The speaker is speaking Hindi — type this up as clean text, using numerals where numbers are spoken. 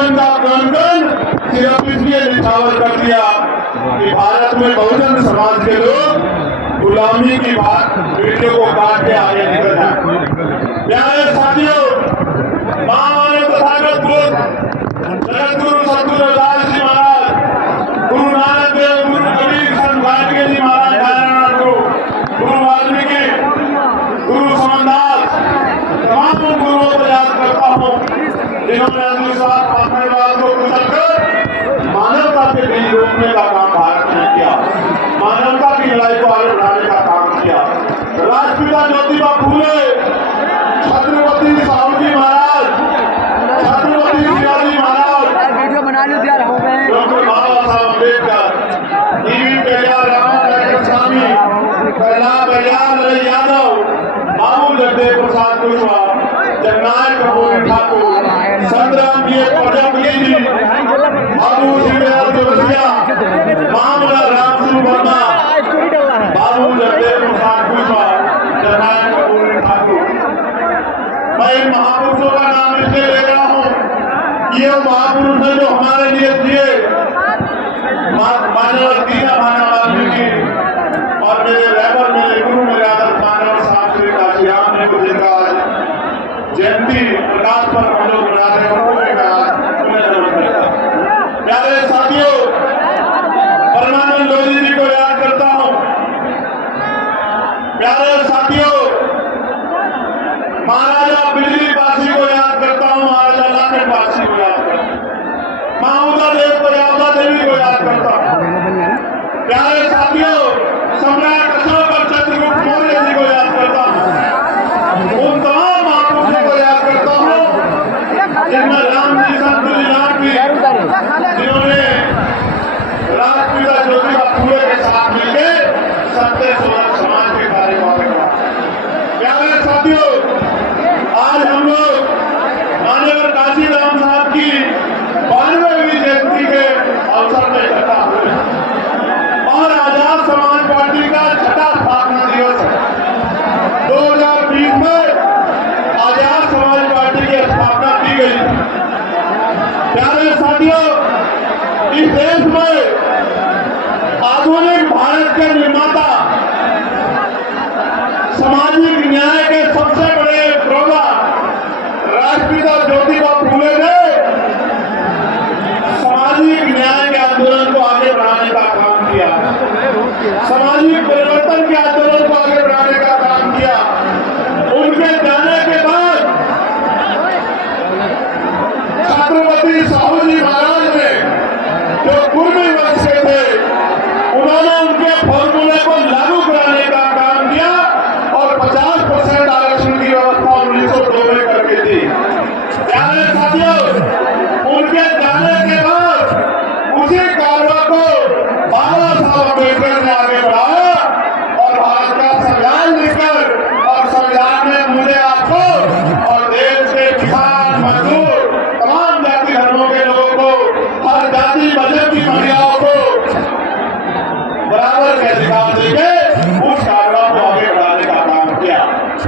जीवन का कंकण सिर्फ इसलिए निछावर कर दिया कि भारत में बहुजन समाज के लोग गुलामी की बात बेटियों को काट के आगे निकल जाए। प्यारे साथियों, महामानव तथागत बुद्ध, जगत गुरु सतगुरु रविदास जी महाराज, गुरु नानक देव, गुरु कबीर, संत गाडगे जी महाराज, नारायण गुरु वाल्मीकि, गुरु समनदास, तमाम गुरुओं को याद करता हूँ जिन्होंने अंधविश्वास पाखंडवाद को कुचल कर मानवता के बीच रोकने का काम भारत ने किया, मानवता की लड़ाई को आगे बढ़ाने का काम किया। राष्ट्रपिता ज्योतिबा फूले, छत्रपति साहू जी महाराज, छत्रपति शिवाजी महाराज, वीडियो बना लो यार, हो गए डॉक्टर बाबा साहब अम्बेडकर, टीवी पेरियार रामानायक स्वामी, प्रहलाद बलियान यादव, बाबू जगदेव प्रसाद कुशवाहा, जननायक कपूर ठाकुर, संग्राम जी प्रजापति जी, बाबू शिवदयाल चौरसिया, मामला रामसू वर्मा, बाबू जगदेव प्रसाद कुशवाहा, जननायक कपूर ठाकुर। मैं इन महापुरुषों का नाम इसलिए ले रहा हूँ, ये महापुरुष है जो हमारे लिए दिए दीना माना वाल्मीकि और मेरे रहबर, मेरे गुरु, मेरे आदर मानव साहब श्री काशीराम ने को जिनका जयंती प्रकाश पर हम लोग मना रहे हैं, उन्हें जरूरत है। प्यारे साथियों, परमानंद लोधी जी को याद करता हूँ। प्यारे साथियों, महाराजा बिजली बासी को याद करता हूँ, महाराजा लाखेट बासी को याद करता हूँ, माउदा देव को, यादा देवी को याद करता हूँ। प्यारे साथियों, सम्राट अशोक और चंद्रगुप्त मौर्य जी को याद करता हूँ। उन तमाम महापुरुषों को याद करता हूँ जिनमें राम जी, संत जी, राम जी, जिन्होंने राष्ट्रपिता ज्योतिबा फूले के साथ मिलकर सत्य समाज के कार्य को आगे बढ़ाया। प्यारे साथियों, आज हम लोग माननीय काशीराम साहब की 92वीं जयंती के अवसर पर इकट्ठा हुए और आजाद समाज पार्टी का छठा स्थापना दिवस है। 2020 में आजाद समाज पार्टी की स्थापना की गई। प्यारे साथियों, इस देश में आधुनिक भारत के निर्माता, सामाजिक न्याय के सबसे बड़े प्रोगा राष्ट्रपिता ज्योतिबा फूले ने सामाजिक न्याय के आंदोलन को आगे बढ़ाने का काम किया। सामाजिक